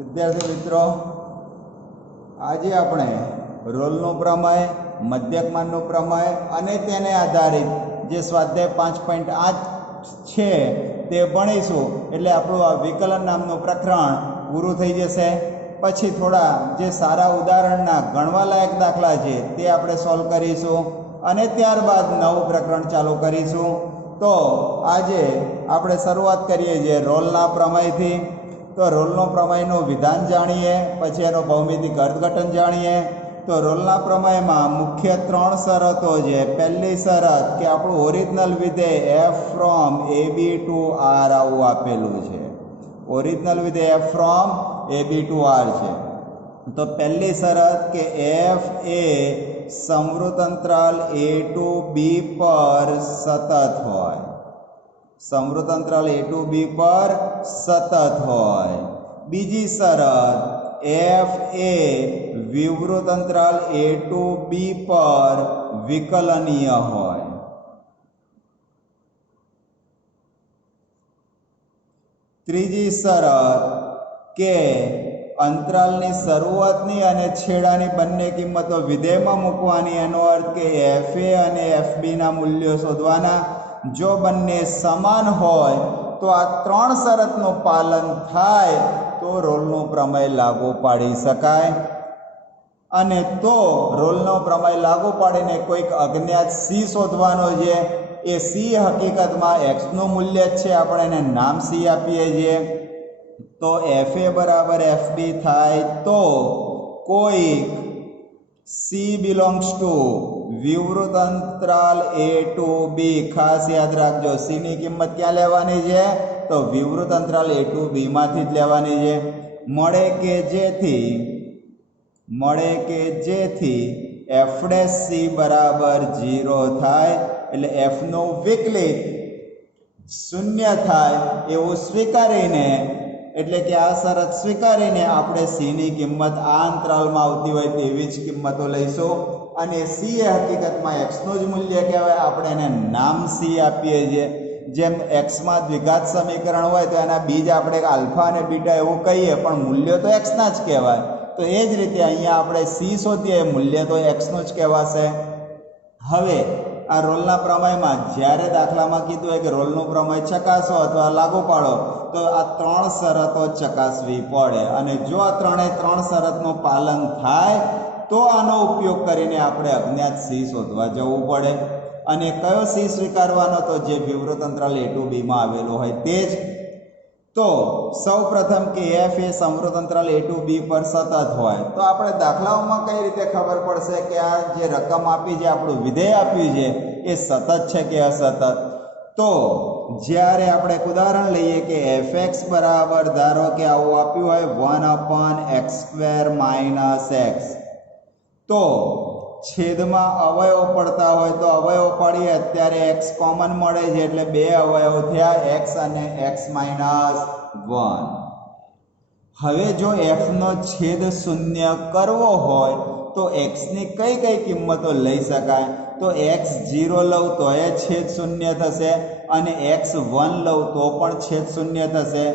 વિદ્યાર્થી મિત્રો, આજે આપણે રોલનો પ્રમેય, મધ્યકમાનનો પ્રમેય અને તેને આધારિત જે સ્વાધ્યાય 5.8 છે તે ભણીશું. એટલે આપણું આ વિકલન નામનું પ્રકરણ પૂરું થઈ જશે. પછી થોડા જે સારા ઉદાહરણના ગણવા લાયક દાખલા છે તે આપણે સોલ્વ કરીશું અને ત્યારબાદ નવું પ્રકરણ ચાલુ કરીશું. તો આજે આપણે શરૂઆત કરીએ છીએ રોલના પ્રમેયથી. તો રોલનો પ્રમેયનું વિધાન જાણીએ, પછી એનો ભૌમિતિક અર્થઘટન જાણીએ. તો રોલના પ્રમેયમાં મુખ્ય 3 શરતો છે. પહેલી શરત કે આપણું ઓરિજિનલ વિધેય f from A B to R આવું આપેલું છે. ઓરિજિનલ વિધેય f from A B to R છે. તો પહેલી શરત કે એફ એ સમવૃત્ત અંતરાલ એ ટુ બી પર સતત હોય. સમવૃત્ત અંતરાલ એ ટુ બી પર સતત હોય. બીજી શરત એફ એ વિવૃત અંતરાલ એ ટુ બી પર વિકલનીય હોય. ત્રીજી શરત કે અંતરાલની શરૂઆતની અને છેડાની બંને કિંમતો વિધેયમાં મૂકવાની. એનો અર્થ કે એફ એ અને એફ બી ના મૂલ્યો શોધવાના. જો બંને સમાન હોય તો આ 3 શરતનું પાલન થાય તો રોલનો પ્રમેય લાગુ પાડી શકાય. અને તો રોલનો પ્રમેય લાગુ પાડીને કોઈક અજ્ઞાત સી શોધવાનો છે. એ સી હકીકતમાં એક્સનું મૂલ્ય જ છે. આપણે એને નામ સી આપીએ છીએ. તો એફ એ બરાબર એફ બી થાય તો કોઈક સી બિલોંગ્સ ટુ વિવૃત અંતરાલ એ ટુ બી. ખાસ યાદ રાખજો, સી ની કિંમત ક્યાં લેવાની છે? તો વિવૃત અંતરાલ એ ટુ બી માંથી જ લેવાની છે. મળે કે જેથી એફ ડેશ સી બરાબર 0 થાય. એટલે એફ નું વિકલિત 0 થાય એવું સ્વીકારીને, એટલે કે આ શરત સ્વીકારીને આપણે સી ની કિંમત આ અંતરાલમાં આવતી હોય તેવી જ કિંમતો લઈશું. અને સી એ હકીકતમાં એક્સનું જ મૂલ્ય કહેવાય. આપણે એને નામ સી આપીએ છીએ. જેમ એક્સમાં દ્વિઘાત સમીકરણ હોય તો એના બીજ આપણે આલ્ફા અને બીટા એવું કહીએ, પણ મૂલ્ય તો એક્સના જ કહેવાય. તો એ જ રીતે અહીંયા આપણે સી શોધીએ, મૂલ્ય તો એક્સનું જ કહેવાશે. હવે આ રોલના પ્રમેયમાં જ્યારે દાખલામાં કીધું હોય કે રોલનું પ્રમેય ચકાસો અથવા લાગુ પાડો, તો આ 3 શરતો ચકાસવી પડે. અને જો આ 3 શરતનું પાલન થાય તો આનો ઉપયોગ કરીને આપણે અજ્ઞાત સી શોધવા જવું પડે. અને કયો સી સ્વીકારવાનો? તો જે વિવૃત અંતરાલ એ ટુ બી માં આવેલો હોય તે જ. તો સૌ પ્રથમ કે એફ એ સમવૃત્ત અંતરાલ એ ટુ બી પર સતત હોય. તો આપણે દાખલાઓમાં કઈ રીતે ખબર પડશે કે આ જે રકમ આપી છે, આપણું વિધેય આપ્યું છે, એ સતત છે કે અસતત? તો જ્યારે આપણે એક ઉદાહરણ લઈએ કે એફ એક્સ બરાબર, ધારો કે આવું આપ્યું હોય 1/x² - x. તો છેદમાં અવયવ પડતા હોય તો અવયવ પાડીએ, અત્યારે x કોમન મળે છે એટલે 2 અવયવ થયા, x અને x - 1. હવે જો f નો છેદ 0 કરવો હોય તો x ની કઈ કિંમતો લઈ શકાય? તો x 0 લઉં તો એ છેદ 0 થશે, અને x 1 લઉં તો પણ છેદ 0 થશે.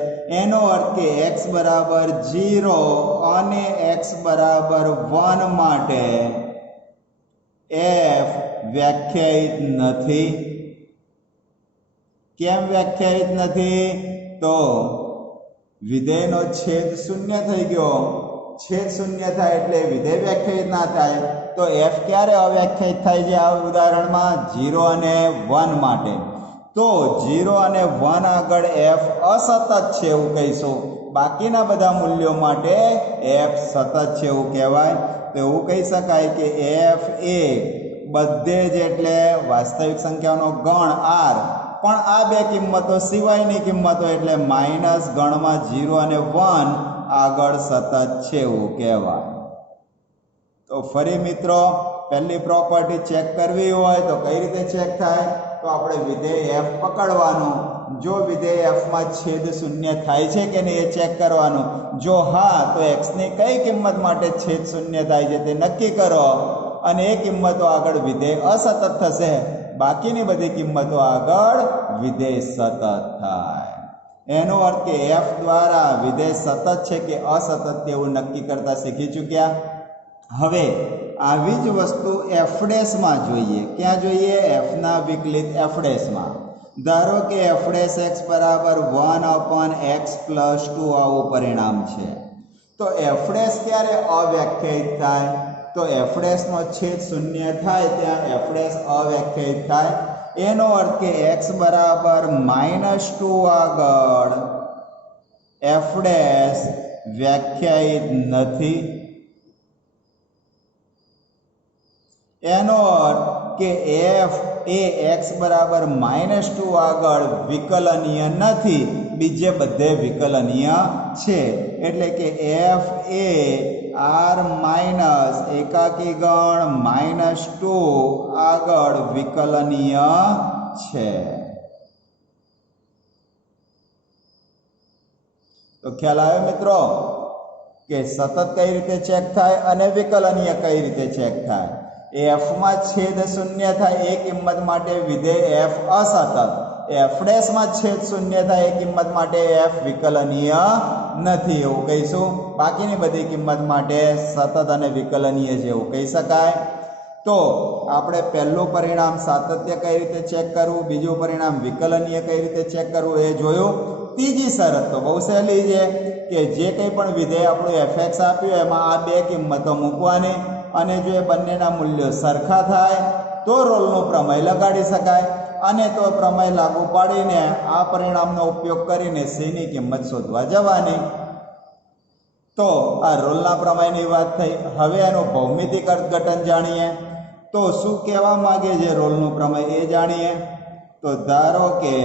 એનો અર્થ કે x બરાબર 0 અને x બરાબર 1 માટે f વ્યાખ્યાયિત નથી. કેમ વ્યાખ્યાયિત નથી? તો વિધેયનો છેદ 0 થઈ ગયો. છેદ 0 થાય એટલે વિધેય વ્યાખ્યાયિત ના થાય. તો f ક્યારે અવ્યાખ્યાયિત થાય છે? આ ઉદાહરણમાં 0 અને 1 માટે. તો 0 અને 1 આગળ f અસતત છે એવું કહીશું. બાકીના બધા મૂલ્યો માટે f સતત છે એવું કહેવાય. તો એવું કહી શકાય કે f એ બધે જ, એટલે વાસ્તવિક સંખ્યાનો ગણ r, પણ આ બે કિંમતો સિવાયની કિંમતો એટલે માઇનસ ગણમાં 0 અને 1 આગળ સતત છે એવું કહેવાય. તો ફરી મિત્રો, પહેલી પ્રોપર્ટી ચેક કરવી હોય તો કઈ રીતે ચેક થાય? તો આપણે વિધેય f પકડવાનું. જો વિધેય f માં છેદ 0 થાય છે કે નહીં એ ચેક કરવાનું. જો હા, તો x ની કઈ કિંમત માટે છેદ 0 થાય છે તે નક્કી કરો, અને એ કિંમતો આગળ વિધેય અસતત થશે. બાકીની બધી કિંમતો આગળ વિધેય સતત થાય. એનો અર્થ કે f દ્વારા વિધેય સતત છે કે અસતત તેવું નક્કી કરતા શીખી ચૂક્યા. હવે આવી જ વસ્તુ f' માં જોઈએ. ક્યાં જોઈએ? f ના વિકલિત f' માં. ધારો કે f' બરાબર 1/x + 2 આવું પરિણામ છે. તો f' ક્યારે અવ્યાખ્યાયિત થાય? તો f' નો છેદ 0 થાય ત્યાં f' અવ્યાખ્યાયિત થાય. એનો અર્થ કે x બરાબર -2 આગળ f' વ્યાખ્યાયિત નથી. એનો અર્થ કે f એ x બરાબર -2 આગળ વિકલનીય નથી, બીજે બધે વિકલનીય છે. એટલે કે f એ r માઇનસ એકાકી ગણ -2 આગળ વિકલનીય છે. તો ખ્યાલ આવ્યો મિત્રો કે સતત કઈ રીતે ચેક થાય અને વિકલનીય કઈ રીતે ચેક થાય. f માં છેદ 0 થાય એ કિંમત માટે વિધેય f અસતત, f' માં છેદ 0 થાય એ કિંમત માટે f વિકલનીય નથી એવું કહીશું. બાકીની બધી કિંમત માટે સતત અને વિકલનીય છે એવું કહી શકાય. તો આપણે પહેલું પરિણામ સાતત્ય કઈ રીતે ચેક કરવું, બીજું પરિણામ વિકલનીય કઈ રીતે ચેક કરવું એ જોયું. ત્રીજી શરત તો બહુ સહેલી છે કે જે કંઈ પણ વિધેય આપણું fx આપ્યું એમાં આ બે કિંમતો મૂકવાની અને જો એ બંનેના મૂલ્યો સરખા થાય તો રોલનું પ્રમેય લગાડી શકાય. અને તો પ્રમેય લાગુ પાડીને આ પરિણામનો ઉપયોગ કરીને c ની કિંમત શોધવા જવાની. તો આ રોલના પ્રમેયની વાત થઈ. હવે એનું ભૌમિતિક અર્થઘટન જાણીએ. તો શું કહેવા માંગે છે રોલનું પ્રમેય એ જાણીએ. તો ધારો કે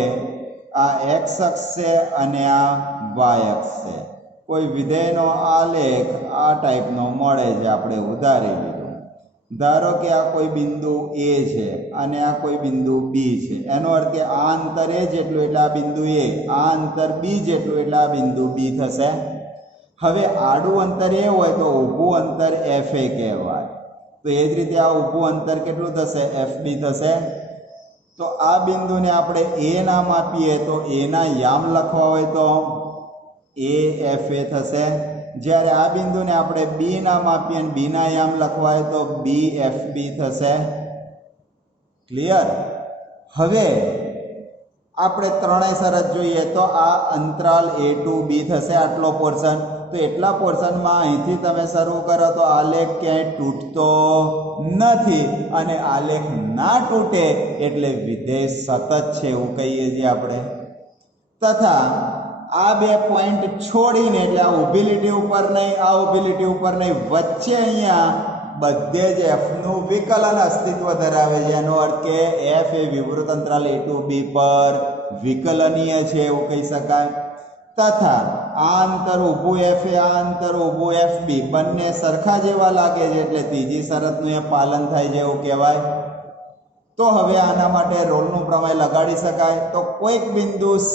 આ x અક્ષ છે અને આ y અક્ષ છે. કોઈ વિધેયનો આલેખ આ ટાઈપનો મળે છે, આપણે ઉદાહરી લીધું. ધારો કે આ કોઈ બિંદુ a છે અને આ કોઈ બિંદુ b છે. એનો અર્થ કે આ અંતર a જેટલું એટલે આ બિંદુ a, આ અંતર b જેટલું એટલે આ બિંદુ b થશે. હવે આડું અંતર a હોય તો ઊભું અંતર fa કહેવાય. તો એ જ રીતે આ ઊભું અંતર કેટલું થશે? fb થશે. તો આ બિંદુને આપણે a નામ આપીએ તો a ના યામ લખવા હોય તો afa થશે. જ્યારે આ બિંદુને આપણે b નામ આપીએ અને b ના યામ લખવા હોય તો bfb થશે. ક્લિયર? હવે આપણે ત્રણેય શરત જોઈએ તો આ અંતરાલ a to b થશે, આટલો પોર્શન. તો એટલા પોર્શનમાં અહીંથી તમે શરૂ કરો તો આલેખ ક્યાંય તૂટતો નથી અને આલેખ ના તૂટે એટલે વિધેય સતત છે એવું કહીએ છીએ આપણે. તથા આ બે પોઈન્ટ છોડીને એટલે આ ઊભી લીટી ઉપર નહીં, આ ઊભી લીટી ઉપર નહીં, વચ્ચે અહીંયા બધે જ f નું વિકલન અસ્તિત્વ ધરાવે છે. એનો અર્થ કે f એ વિવૃત અંતરાલ a to b પર વિકલનીય છે એવું કહી શકાય. તથા આ અંતર ઊભું f એ આ અંતર ઊભું fb બંને સરખા જેવા લાગે છે એટલે ત્રીજી શરતનું એ પાલન થાય છે એવું કહેવાય. તો હવે આના માટે રોલનું પ્રમેય લગાડી શકાય. તો કોઈક બિંદુ c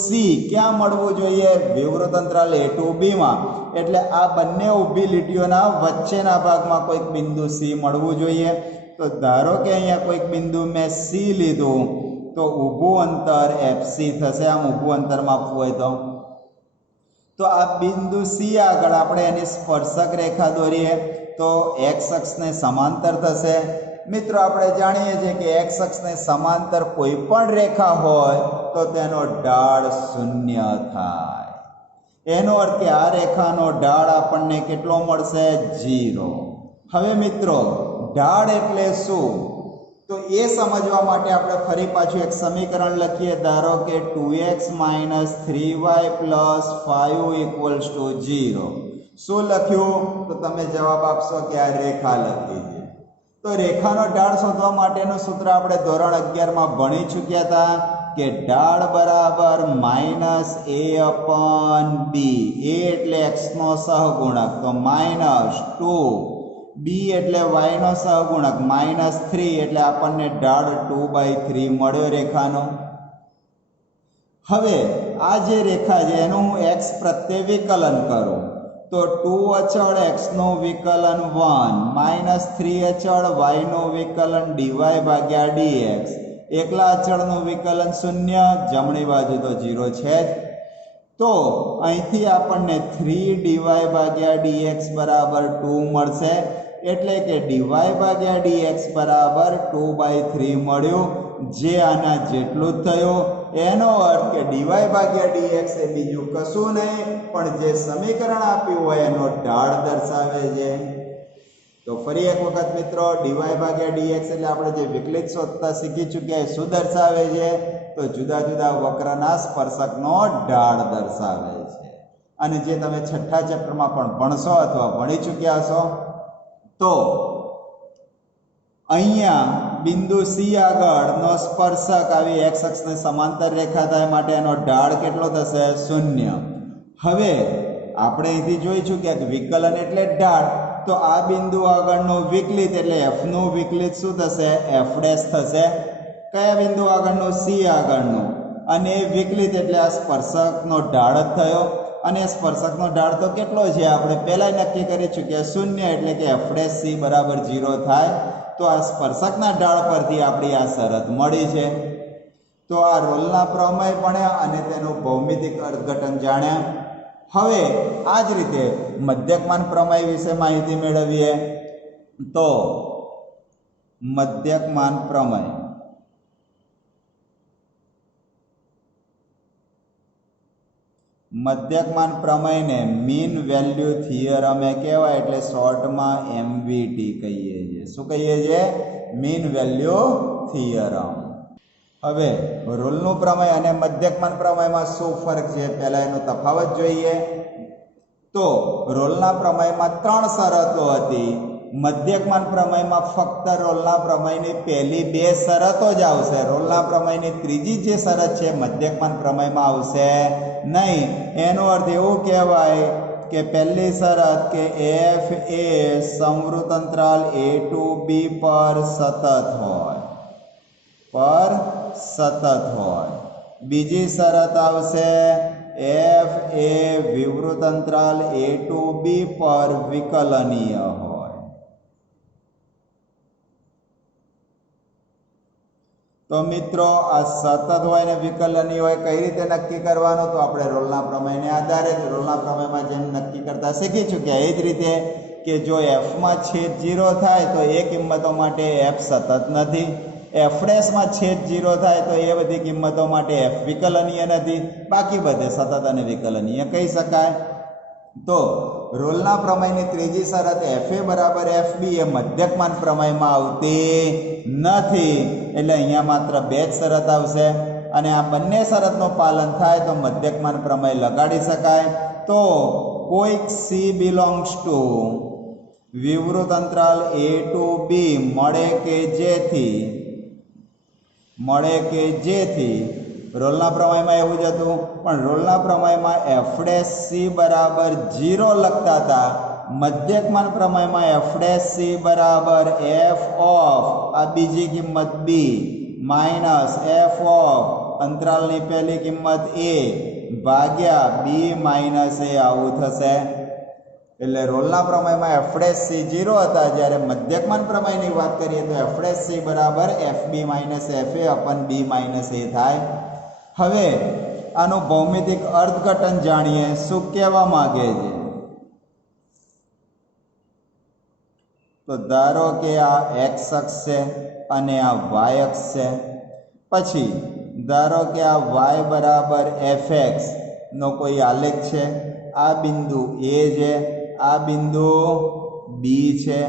ક્યાં મળવું જોઈએ? વિવૃત અંતરાલ a to b માં. એટલે આ બંને ઊભી લીટીઓના વચ્ચેના ભાગમાં કોઈક બિંદુ c મળવું જોઈએ. તો ધારો કે અહીંયા કોઈક બિંદુ મેં c લીધું તો ઊભું અંતર fc થશે. આમ ઊભું અંતર માપવું હોય તો આ બિંદુ c આગળ આપણે એની સ્પર્શક રેખા દોરીએ તો x અક્ષને સમાંતર થશે. મિત્રો આપણે જાણીએ છીએ કે x અક્ષને સમાંતર કોઈ પણ રેખા હોય તો તેનો ઢાળ 0 થાય. એનો અર્થ કે આ રેખાનો ઢાળ આપણને કેટલો મળશે? 0. હવે મિત્રો ઢાળ એટલે શું? તો એ સમજવા માટે આપણે ફરી પાછું એક સમીકરણ લખીએ. ધારો કે 2x - 3y + 5 = 0. શું લખ્યું? તો તમે જવાબ આપશો કે આ રેખા લખી છે. તો રેખાનો ઢાળ શોધવા માટેનું સૂત્ર આપણે ધોરણ 11 માં ભણી ચૂક્યા હતા કે ઢાળ બરાબર -a/b. a એટલે x નો સહગુણક તો -2, b એટલે y નો સહગુણક -3 એટલે આપણને ઢાળ 2/3 મળ્યો રેખાનો. હવે આ જે રેખા છે એનું હું x પ્રત્યે વિકલન કરું તો 2 અચળ x નું વિકલન 1 -3 અચળ y નું વિકલન dy/dx, એકલા અચળનું વિકલન 0, જમણી બાજુ તો 0 છે જ. તો અહીંથી આપણને 3 dy/dx બરાબર 2 મળશે, એટલે કે dy/dx બરાબર 2/3 મળ્યું, જે આના જેટલું જ થયું. એનો અર્થ કે dy/dx એ બીજું કશું નહીં પણ જે સમીકરણ આપ્યું હોય એનો ઢાળ દર્શાવે છે. તો ફરી એક વખત મિત્રો, dy/dx એટલે આપણે જે વિકલિત શોધતા શીખી ચૂક્યા એ શું દર્શાવે છે? તો જુદા જુદા વક્રના સ્પર્શકનો ઢાળ દર્શાવે છે. અને જે તમે છઠ્ઠા ચેપ્ટરમાં પણ ભણશો અથવા ભણી ચૂક્યા છો. તો અહીંયા બિંદુ C આગળનો સ્પર્શક આવી x અક્ષને સમાંતર રેખા થાય માટે એનો ઢાળ કેટલો થશે? 0. હવે આપણે અહીંથી જોઈશું કે વિકલન એટલે ઢાળ. તો આ બિંદુ આગળનો વિકલિત એટલે f નું વિકલિત શું થશે? f' થશે. કયા બિંદુ આગળનું? C આગળનું. અને વિકલિત એટલે આ સ્પર્શકનો ઢાળ જ થયો. અને સ્પર્શકનો ઢાળ તો કેટલો છે? આપણે પહેલા નક્કી કરી ચૂક્યા 0, એટલે કે f' c બરાબર 0 થાય. તો આ સ્પર્શકના ઢાળ પરથી આપણી આ શરત મળી છે. તો આ રોલના પ્રમેય ભણ્યા અને તેનું ભૌમિતિક અર્થઘટન જાણ્યા. હવે આ જ રીતે મધ્યકમાન પ્રમેય વિશે માહિતી મેળવીએ. તો મધ્યકમાન પ્રમેય મધ્યકમાન પ્રમેયને મીન વેલ્યુ થિયરમ કહેવાય, એટલે શોર્ટમાં MVT કહીએ છીએ. શું કહીએ છીએ? Mean value theorem. હવે રોલનું પ્રમેય અને મધ્યકમાન પ્રમેયમાં શું ફરક છે? પહેલા એનો તફાવત જોઈએ. તો રોલના પ્રમેયમાં 3 શરતો હતી. મધ્યકમાન પ્રમેયમાં ફક્ત રોલના પ્રમેયની પહેલી 2 શરતો જ આવશે. રોલના પ્રમેયની ત્રીજી જે શરત છે મધ્યકમાન પ્રમેયમાં આવશે નહીં. એનો અર્થ એવું કહેવાય કે પહેલી શરત કે f એ સમવૃત્ત અંતરાલ a to b પર સતત હોય. બીજી શરત આવશે f એ વિવૃત અંતરાલ a to b પર વિકલનીય હોય. તો મિત્રો, આ સતત હોય ને વિકલનીય હોય કઈ રીતે નક્કી કરવાનું? તો આપણે રોલના પ્રમેયને આધારે જ રોલના પ્રમેયમાં જેમ નક્કી કરતા શીખી ચૂક્યા એ જ રીતે કે જો f માં છેદ 0 થાય તો એ કિંમતો માટે f સતત નથી. f' માં છેદ 0 થાય તો એ બધી કિંમતો માટે f વિકલનીય નથી. બાકી બધે સતત અને વિકલનીય કહી શકાય. તો રોલના પ્રમેયની ત્રીજી શરત f a બરાબર fb એ મધ્યકમાન પ્રમેયમાં આવતી નથી. એટલે અહીંયા માત્ર 2 જ શરત આવશે. અને આ બંને શરતનું પાલન થાય તો મધ્યકમાન પ્રમેય લગાડી શકાય. તો કોઈક c બિલોંગ્સ ટુ વિવૃત અંતરાલ a to b મળે કે જેથી રોલના પ્રમેયમાં એવું જ હતું, પણ રોલના પ્રમેયમાં f' c બરાબર 0 લખતા હતા. મધ્યકમાન પ્રમેયમાં f' c બરાબર f ઓફ આ બીજી કિંમત b માઇનસ f ઓફ અંતરાલની પહેલી કિંમત a ભાગ્યા b માઇનસ a આવું થશે. એટલે રોલના પ્રમેયમાં f' c 0 હતા, જ્યારે મધ્યકમાન પ્રમેયની વાત કરીએ તો f' c બરાબર fb minus fa અપન b minus a થાય. હવે આનું ભૌમિતિક અર્થઘટન જાણીએ. શું કહેવા માંગે છે? તો ધારો કે આ x અક્ષ છે અને આ y અક્ષ છે. પછી ધારો કે આ y બરાબર fx નો કોઈ આલેખ છે. આ બિંદુ a છે, આ બિંદુ b છે.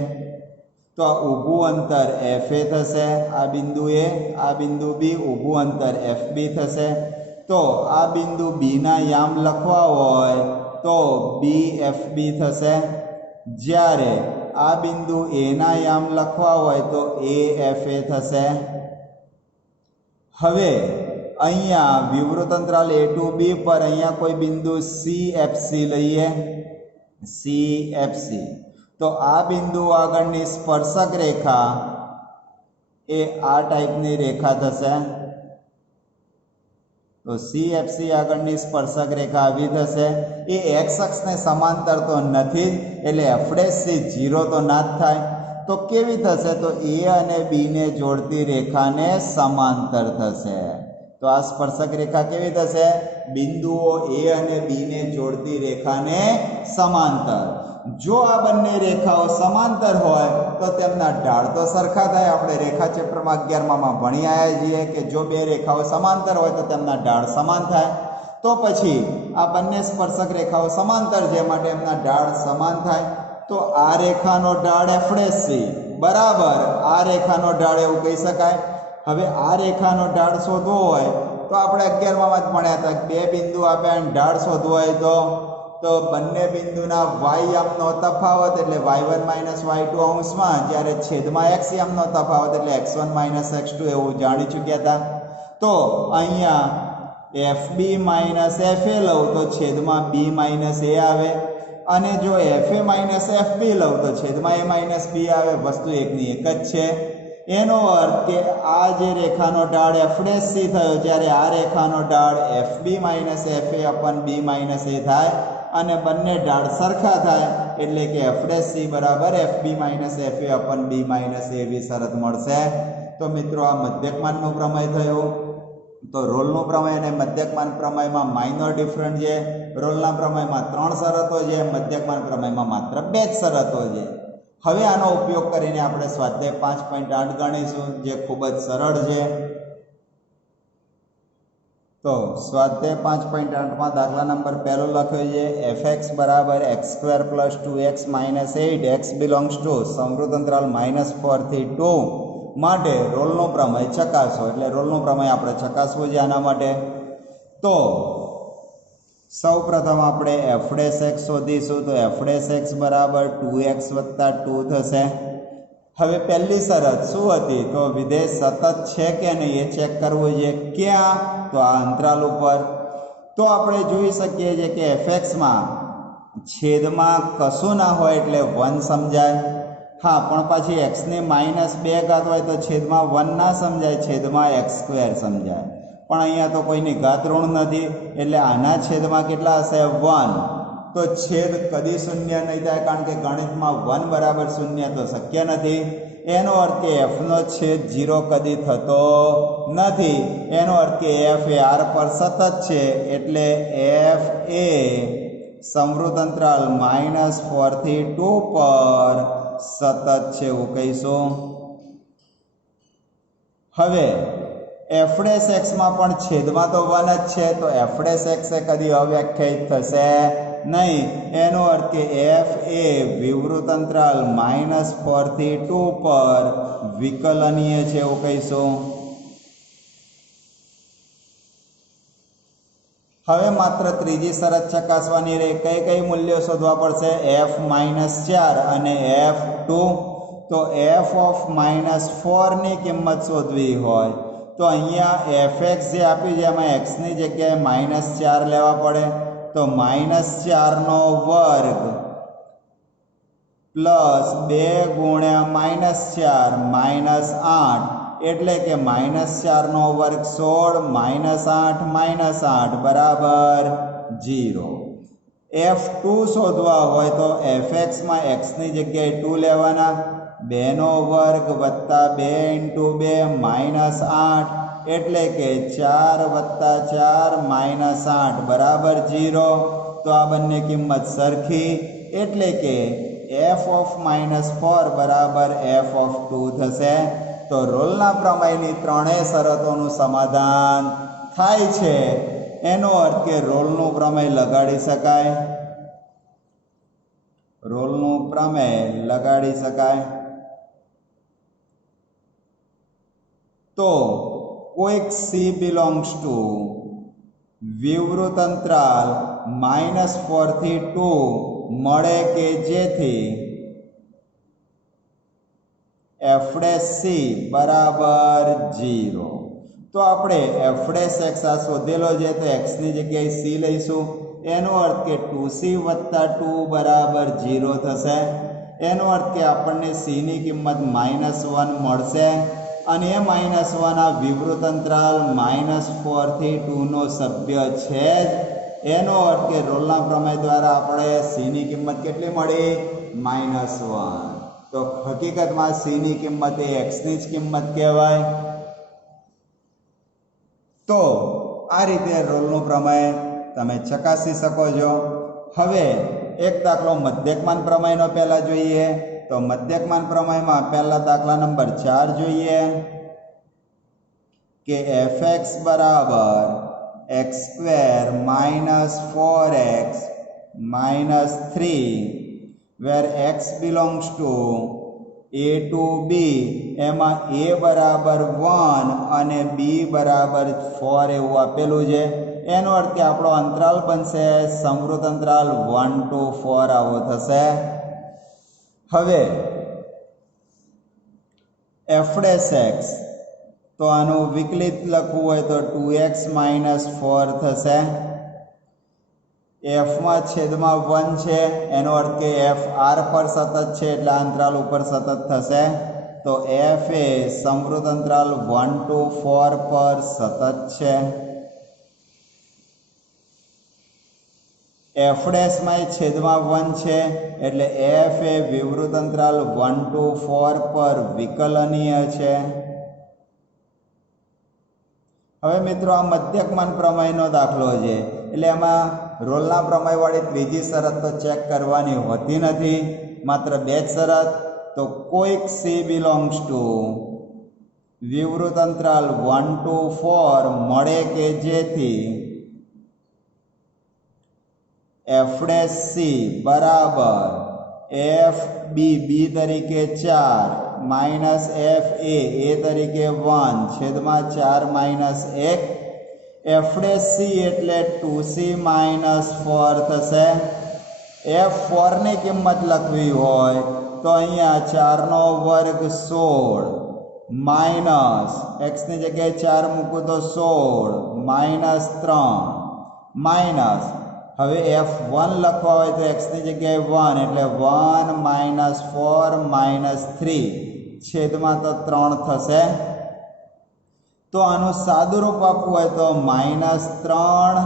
તો આ ઊભું અંતર fa થશે. આ બિંદુ a, આ બિંદુ b, ઊભું અંતર fb થશે. તો આ બિંદુ b ના યામ લખવા હોય તો bfb થશે. જ્યારે આ બિંદુ a ના યામ લખવા હોય તો afa થશે. હવે અહીંયા વિવૃત અંતરાલ a to b પર અહીંયા કોઈ બિંદુ cfc લઈએ. cfc તો આ બિંદુ આગળની સ્પર્શક રેખા એ આ ટાઈપની રેખા થશે. તો CFC આગળની સ્પર્શક રેખા આવી થશે. એ x અક્ષને સમાંતર તો નથી, એટલે f' 0 તો ના જ થાય. તો કેવી થશે? તો a અને b ને જોડતી રેખાને સમાંતર થશે. તો આ સ્પર્શક રેખા કેવી થશે? બિંદુઓ A અને B ને જોડતી રેખાને સમાંતર. જો આ બંને રેખાઓ સમાંતર હોય તો તેમના ઢાળ તો સરખા થાય. આપણે રેખા ચેપ્ટરમાં 11માં ભણી આવ્યા છીએ કે જો બે રેખાઓ સમાંતર હોય તો તેમના ઢાળ સમાન થાય. તો પછી આ બંને સ્પર્શક રેખાઓ સમાંતર છે માટે એમના ઢાળ સમાન થાય. તો આ રેખાનો ઢાળ F' બરાબર આ રેખાનો ઢાળ એવું કહી શકાય. હવે આ રેખાનો ઢાળ શોધવો હોય તો આપણે 11માં જ ભણ્યા હતા બે બિંદુ આપ્યા અને ઢાળ શોધવો હોય તો બંને બિંદુના y નો તફાવત એટલે y1 - y2 અંશમાં, જ્યારે છેદમાં x નો તફાવત એટલે x1 - x2 એવું જાણી ચૂક્યા હતા. તો અહીંયા fb - fa લઉં તો છેદમાં b - a આવે અને જો fa - fb લઉં તો છેદમાં a - b આવે. વસ્તુ એકની એક જ છે. એનો અર્થ કે આ જે રેખાનો ઢાળ F' થયો જ્યારે આ રેખાનો ઢાળ fb - fa / b - a થાય અને બંને ઢાળ સરખા થાય એટલે કે F' બરાબર fb - fa / b - a એવી શરત મળશે. તો મિત્રો આ મધ્યકમાનનું પ્રમેય થયું. તો રોલનું પ્રમેય અને મધ્યકમાન પ્રમેયમાં માઇનર ડિફરન્ટ છે. રોલના પ્રમેયમાં 3 શરતો છે, મધ્યકમાન પ્રમેયમાં માત્ર 2 જ શરતો છે. હવે આનો ઉપયોગ કરીને આપણે સ્વાધ્યાય 5.8 ગણીશું જે ખૂબ જ સરળ છે. તો સ્વાધ્યાય 5.8માં દાખલા નંબર પહેલો લખ્યો છે fx = x² + 2x - 8 x belongs to સમૃદ્ધ અંતરાલ -4 થી 2 માટે રોલનો પ્રમેય ચકાસો. એટલે રોલનો પ્રમેય આપણે ચકાસવો છે આના માટે. તો સૌપ્રથમ આપણે f' શોધીશું. તો f' બરાબર 2x + 2 થશે. હવે પહેલી શરત શું હતી? તો વિધેય સતત છે કે નહીં એ ચેક કરવું છે. ક્યાં? તો આ અંતરાલ ઉપર. તો આપણે જોઈ શકીએ છીએ કે fxમાં છેદમાં કશું ના હોય એટલે 1 સમજાય. હા, પણ પછી x ની -2 હોય તો છેદમાં 1 ના સમજાય, છેદમાં x² સમજાય. પણ અહીંયા તો કોઈની ઘાત ઋણ નથી એટલે આના છેદમાં કેટલા હશે? 1. તો છેદ કદી શૂન્ય નહીં થાય કારણ કે ગણિતમાં 1 બરાબર 0 તો શક્ય નથી. એનો અર્થ કે f નો છેદ 0 કદી થતો નથી. એનો અર્થ કે f એ r પર સતત છે એટલે f એ સમૃદ્ધ અંતરાલ -4 થી 2 પર સતત છે એવું કહીશું. હવે f' માં પણ છેદમાં તો 1 જ છે તો f' એ કદી અવ્યાખ્યાયિત થશે નહીં. એનો અર્થ કે f એ વિવૃત અંતરાલ -4 થી 2 પર વિકલનીય છે એવું કહીશું. હવે માત્ર ત્રીજી શરત ચકાસવાની રહે. કઈ મૂલ્યો શોધવા પડશે? f-4 અને f2. તો f(-4) ની કિંમત શોધવી હોય તો અહીંયા fx જે આપ્યું છે એમાં x ની જગ્યાએ -4 લેવા પડે. તો -4 નો વર્ગ પ્લસ 2 × -4 -8 એટલે કે -4 નો વર્ગ 16 -8 બરાબર 0. f2 શોધવા હોય તો fx માં x ની જગ્યાએ 2 લેવાના. 2 નો વર્ગ વત્તા 2 × 2 -8 એટલે કે 4 + 4 -8 બરાબર 0. તો આ બંને કિંમત સરખી એટલે કે f(-4) બરાબર f(2) થશે. તો રોલના પ્રમેયની ત્રણેય શરતોનું સમાધાન થાય છે. એનો અર્થ કે રોલનું પ્રમેય લગાડી શકાય. રોલનું પ્રમેય લગાડી શકાય. તો કોઈક c belongs to વિવૃત અંતરાલ -4 થી 2 મળે કે જેથી f' બરાબર 0. તો આપણે f' આ શોધેલો છે તો x ની જગ્યાએ c લઈશું. એનો અર્થ કે 2c + 2 બરાબર 0 થશે. એનો અર્થ કે આપણને c ની કિંમત -1 મળશે અને એ -1 આ વિવૃત અંતરાલ -4 થી 2 નો સભ્ય છે જ. એનો અર્થ કે રોલના પ્રમેય દ્વારા આપણે c ની કિંમત કેટલી મળી? -1. તો હકીકતમાં c ની કિંમત એ x ની જ કિંમત કહેવાય. તો આ રીતે રોલનું પ્રમેય તમે ચકાસી શકો છો. હવે એક દાખલો મધ્યકમાન પ્રમેયનો પહેલા જોઈએ. તો મધ્યકમાન પ્રમેયમાં પહેલા દાખલા નંબર 4 જોઈએ કે fx બરાબર x² - 4x - 3 where x belongs to a to b, એમાં a બરાબર 1 અને b બરાબર 4 એવું આપેલું છે. એનો અર્થ કે આપણો અંતરાલ બનશે સમૃદ્ધ અંતરાલ 1 to 4 આવો થશે. હવે f' તો આનું વિકલિત લખવું હોય તો 2x - 4 થશે. f માં છેદમાં 1 છે, એનો અર્થ કે f r પર સતત છે એટલે અંતરાલ ઉપર સતત થશે. તો f એ સમૃદ્ધ અંતરાલ 1 to 4 પર સતત છે. f' માં છેદમાં 1 છે એટલે f એ વિવૃત અંતરાલ 1 to 4 પર વિકલનીય છે. હવે મિત્રો આ મધ્યકમાન પ્રમેયનો દાખલો છે એટલે એમાં રોલના પ્રમેયવાળી ત્રીજી શરત તો ચેક કરવાની હોતી નથી, માત્ર બે જ શરત. તો કોઈક c બિલોંગ્સ ટુ વિવૃત અંતરાલ 1 to 4 મળે કે જેથી f' c બરાબર f b તરીકે 4 માઇનસ f a તરીકે 1 છેદમાં 4 માઇનસ 1. f' c એટલે 2c - 4 થશે. f4 ની કિંમત લખવી હોય તો અહીંયા 4 નો વર્ગ 16 માઇનસ x ની જગ્યાએ 4 મૂકું તો 16 માઇનસ 3 માઇનસ હવે f1 લખવા હોય તો x ની જગ્યાએ 1 એટલે 1 માઇનસ 4 માઇનસ 3 છેદમાં તો 3 થશે. તો આનું સાદું રૂપ આપવું હોય તો -3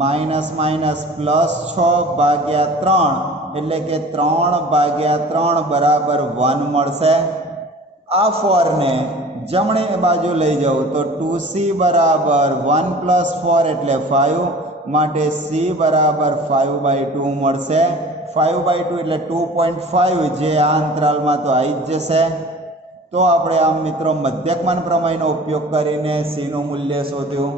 માઇનસ માઇનસ +6 ભાગ્યા 3 એટલે કે 3/3 બરાબર 1 મળશે. આ 4 ને જમણી બાજુ લઈ જાઉં તો 2c બરાબર 1 + 4 એટલે 5 માટે c બરાબર 5/2 મળશે. 5/2 એટલે 2.5 જે આ અંતરાલમાં તો આવી જ જશે. તો આપણે આમ મિત્રો મધ્યકમાન પ્રમેયનો ઉપયોગ કરીને c નું મૂલ્ય શોધ્યું.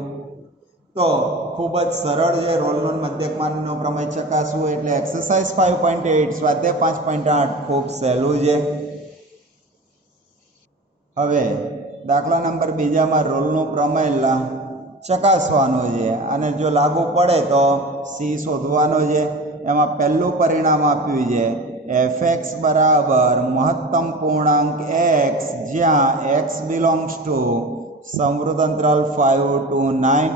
તો ખૂબ જ સરળ છે રોલનું મધ્યકમાનનો પ્રમેય ચકાસવું એટલે એક્સરસાઇઝ 5.8 સ્વાધ્યાય 5.8 ખૂબ સહેલું છે. હવે દાખલા નંબર 2 માં રોલનું પ્રમેય ચકાસવાનું છે અને જો લાગુ પડે તો c શોધવાનો છે. એમાં પહેલું પરિણામ આપ્યું છે fx બરાબર મહત્તમ પૂર્ણાંક x જ્યાં x બિલોંગ્સ ટુ સમૃદ્ધ અંતરાલ 5 to 9.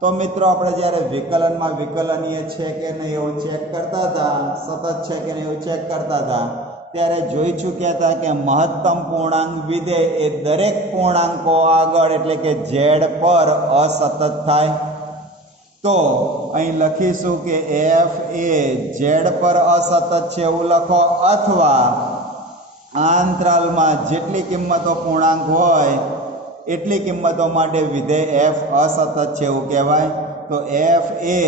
તો મિત્રો આપણે જ્યારે વિકલનમાં વિકલનીય છે કે નહીં એવું ચેક કરતા હતા, સતત છે કે નહીં એવું ચેક કરતા હતા, ત્યારે જોઈ ચૂક્યા હતા કે મહત્તમ પૂર્ણાંક વિધેય એ દરેક પૂર્ણાંકો આગળ એટલે કે z પર અસતત થાય. તો અહીં લખીશું કે f એ z પર અસતત છે એવું લખો, અથવા આ અંતરાલમાં જેટલી કિંમતો પૂર્ણાંક હોય એટલી કિંમતો માટે વિધેય f અસતત છે એવું કહેવાય. તો f એ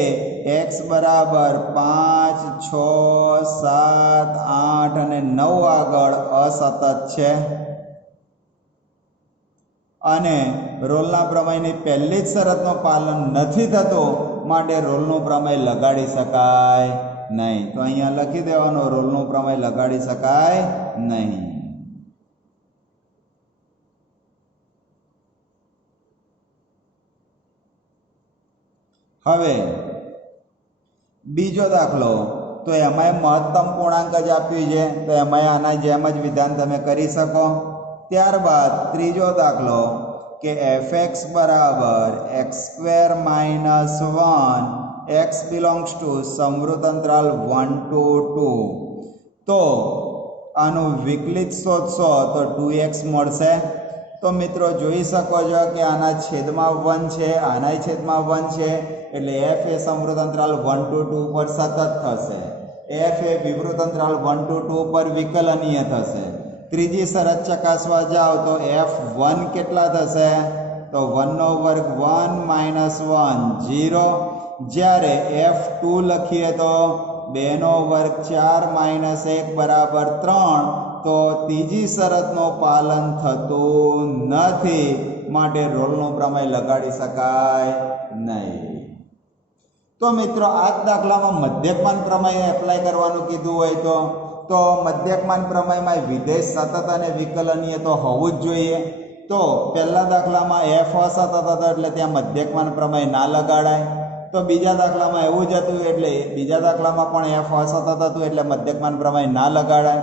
x બરાબર 5, 6, 7, 8 અને 9 આગળ અસતત છે. અને રોલના પ્રમેયની પહેલી જ શરતનું પાલન નથી થતું માટે રોલનું પ્રમેય લગાડી શકાય નહીં. તો અહીંયા લખી દેવાનો રોલનું પ્રમેય લગાડી શકાય નહીં. હવે બીજો દાખલો, તો એમાં મહત્તમ પૂર્ણાંક જ આપ્યું છે તો એમાં આના જેમ જ વિધાન તમે કરી શકો. ત્યારબાદ ત્રીજો દાખલો કે fx બરાબર x² - 1 x બિલોંગ્સ ટુ સમૃદ્ધ અંતરાલ 1 to 2. તો આનું વિકલિત શોધશો તો 2x મળશે. તો મિત્રો જોઈ શકો છો કે આના છેદમાં 1 છે, આનાય છેદમાં 1 છે એટલે f એ સમૃદ્ધ અંતરાલ 1 to 2 પર સતત થશે. f એ વિવૃત અંતરાલ 1 to 2 પર વિકલનીય થશે. ત્રીજી શરત ચકાસવા જાઓ તો f1 કેટલા થશે? તો 1 નો વર્ગ 1 માઇનસ 1 0. જ્યારે f2 લખીએ તો 2 નો વર્ગ 4 માઇનસ 1 બરાબર 3. તો ત્રીજી શરતનું પાલન થતું નથી, માટે રોલનું પ્રમેય લગાડી શકાય નહીં. તો મિત્રો આ જ દાખલામાં મધ્યકમાન પ્રમેય એપ્લાય કરવાનું કીધું હોય તો મધ્યકમાન પ્રમેયમાં વિધેય સતત અને વિકલનીય તો હોવું જ જોઈએ. તો પહેલા દાખલામાં f અસતત હતો એટલે ત્યાં મધ્યકમાન પ્રમેય ના લગાડાય. તો બીજા દાખલામાં એવું જ હતું એટલે બીજા દાખલામાં પણ f અસતત હતું એટલે મધ્યકમાન પ્રમેય ના લગાડાય.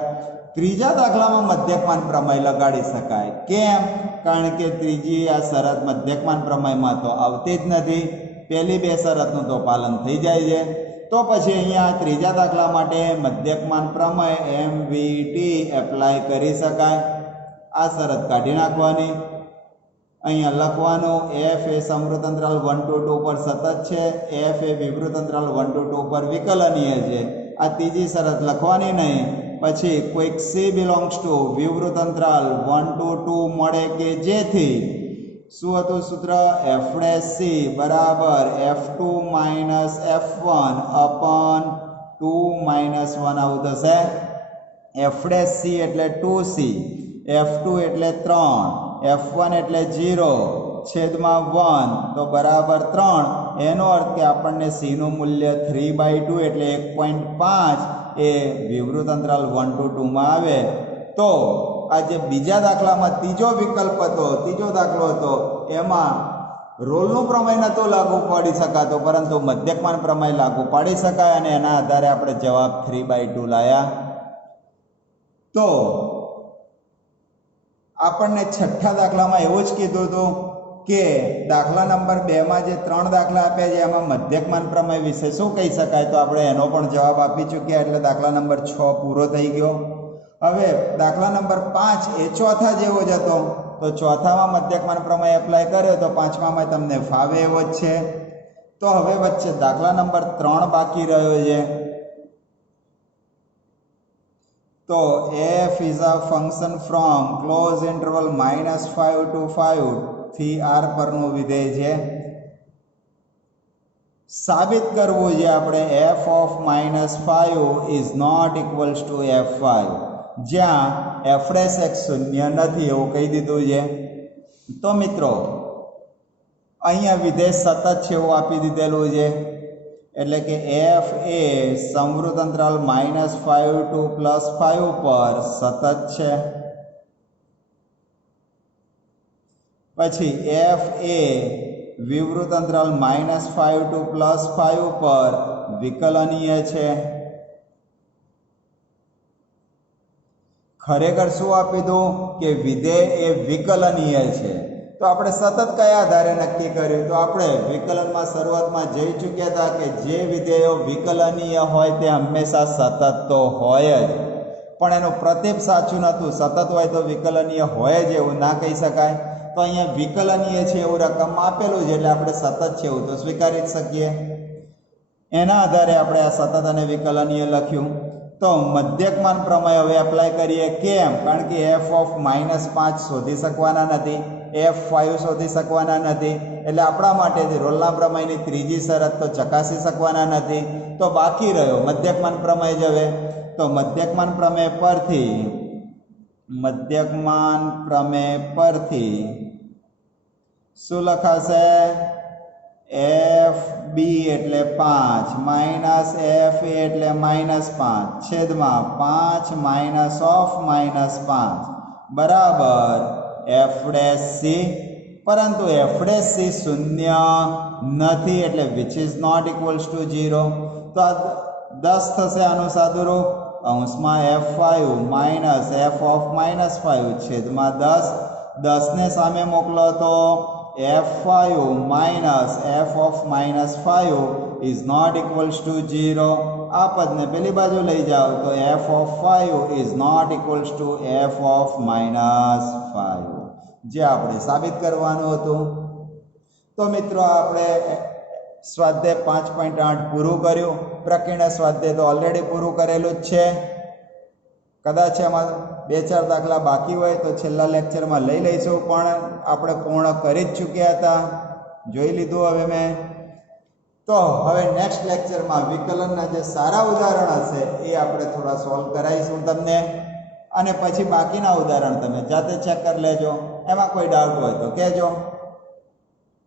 ત્રીજા દાખલામાં મધ્યકમાન પ્રમેય લગાડી શકાય. કેમ? કારણ કે ત્રીજી આ શરત મધ્યકમાન પ્રમેયમાં તો આવતી જ નથી. પહેલી બે શરતનું તો પાલન થઈ જાય છે. તો પછી અહીંયા ત્રીજા દાખલા માટે મધ્યકમાન પ્રમેય MVT એપ્લાય કરી શકાય. આ શરત કાઢી નાખવાની. અહીંયા લખવાનું f એ સમવૃત્ત અંતરાલ 1 to 2 પર સતત છે, f એ વિવૃત્ત અંતરાલ 1 to 2 પર વિકલનીય છે. આ ત્રીજી શરત લખવાની નહીં. પછી કોઈક c બિલોંગ્સ ટુ વિવૃત્ત અંતરાલ 1 to 2 મળે કે જેથી શું હતું સૂત્ર? f' c બરાબર f2 માઇનસ f1 અપન 2 માઇનસ 1 આવું થશે. f' c એટલે 2c, f2 એટલે 3, f1 એટલે 0 છેદમાં 1 તો બરાબર 3. એનો અર્થ કે આપણને c નું મૂલ્ય 3/2 એટલે 1.5 એ વિવૃત્ત અંતરાલ 1 to 2 માં આવે. તો આ જે બીજા દાખલામાં ત્રીજો વિકલ્પ હતો, ત્રીજો દાખલો હતો, એમાં રોલનું પ્રમેય નતો લાગુ પાડી શકાતો, પરંતુ મધ્યકમાન પ્રમેય લાગુ પાડી શકાય અને એના આધારે આપણે જવાબ 3/2 લાયા. તો આપણને છઠ્ઠા દાખલામાં એવું જ કીધું હતું કે દાખલા નંબર 2 માં જે 3 દાખલા આપ્યા છે એમાં મધ્યકમાન પ્રમેય વિશે શું કહી શકાય, તો આપણે એનો પણ જવાબ આપી ચૂક્યા. એટલે દાખલા નંબર 6 પૂરો થઈ ગયો. હવે દાખલા નંબર 5 એ ચોથા જેવો જ હતો. તો ચોથામાં મધ્યકમાન પ્રમેય એપ્લાય કર્યો તો પાંચમામાં તમને ફાવે એવો જ છે. તો હવે વચ્ચે દાખલા નંબર 3 બાકી રહ્યો છે. તો f is a function from close interval -5 to 5 થી r પરનું વિધેય છે. સાબિત કરવું છે આપણે f of -5 is not equals to f5, જ્યાં f' શૂન્ય નથી એવું કહી દીધું છે. તો મિત્રો અહીંયા વિધેય સતત છે એવું આપી દીધેલું છે. એટલે કે f એ સમવૃત્ત અંતરાલ -5 to +5 પર સતત છે. પછી f એ વિવૃત્ત અંતરાલ -5 to +5 પર વિકલનીય છે. ખરેખર શું આપી દઉં કે વિધેય એ વિકલનીય છે. તો આપણે સતત કયા આધારે નક્કી કર્યું? તો આપણે વિકલનમાં શરૂઆતમાં જઈ ચૂક્યા હતા કે જે વિધેયો વિકલનીય હોય તે હંમેશા સતત તો હોય જ, પણ એનું પ્રતીપ સાચું નહોતું. સતત હોય તો વિકલનીય હોય જ એવું ના કહી શકાય. તો અહીંયા વિકલનીય છે એવું રકમમાં આપેલું છે એટલે આપણે સતત છે એવું તો સ્વીકારી જ શકીએ. એના આધારે આપણે આ સતત અને વિકલનીય લખ્યું. તો મધ્યકમાન પ્રમેય હવે એપ્લાય કરીએ. કેમ? કારણ કે f of -5 શોધી શકવાના નથી, f5 શોધી શકવાના નથી, એટલે આપણા માટે રોલના પ્રમેયની ત્રીજી શરત તો ચકાસી શકવાના નથી. તો બાકી રહ્યો મધ્યકમાન પ્રમેય જ. હવે તો મધ્યકમાન પ્રમેય પરથી શું લખાશે? fb એટલે 5 માઇનસ f એટલે -5 છેદમાં 5 માઇનસ ઓફ -5 બરાબર f'(c). પરંતુ f'(c) શૂન્ય નથી એટલે which is not equals to 0. તો આ 10 થશે આનું સાદુરૂપ. અંશમાં f5 માઇનસ f of -5 છેદમાં 10 ને સામે મોકલો તો f5 minus f of -5 is not equals to 0. આ પદને પેલી બાજુ લઈ જાઓ તો f of 5 is not equals to f of -5, જે આપણે સાબિત કરવાનું હતું. તો મિત્રો આપણે સ્વાધ્યાય 5.8 પૂરું કર્યું. પ્રકીર્ણ સ્વાધ્યાય તો ઓલરેડી પૂરું કરેલું જ છે. કદાચ એમાં 2-4 દાખલા બાકી હોય તો છેલ્લા લેક્ચરમાં લઈ લઈશું, પણ આપણે પૂર્ણ કરી જ ચૂક્યા હતા, જોઈ લીધું હવે મેં. તો હવે નેક્સ્ટ લેક્ચરમાં વિકલનના જે સારા ઉદાહરણ હશે એ આપણે થોડા સોલ્વ કરાવીશું તમને, અને પછી બાકીના ઉદાહરણ તમે જાતે ચેક કરી લેજો. એમાં કોઈ ડાઉટ હોય તો કહેજો.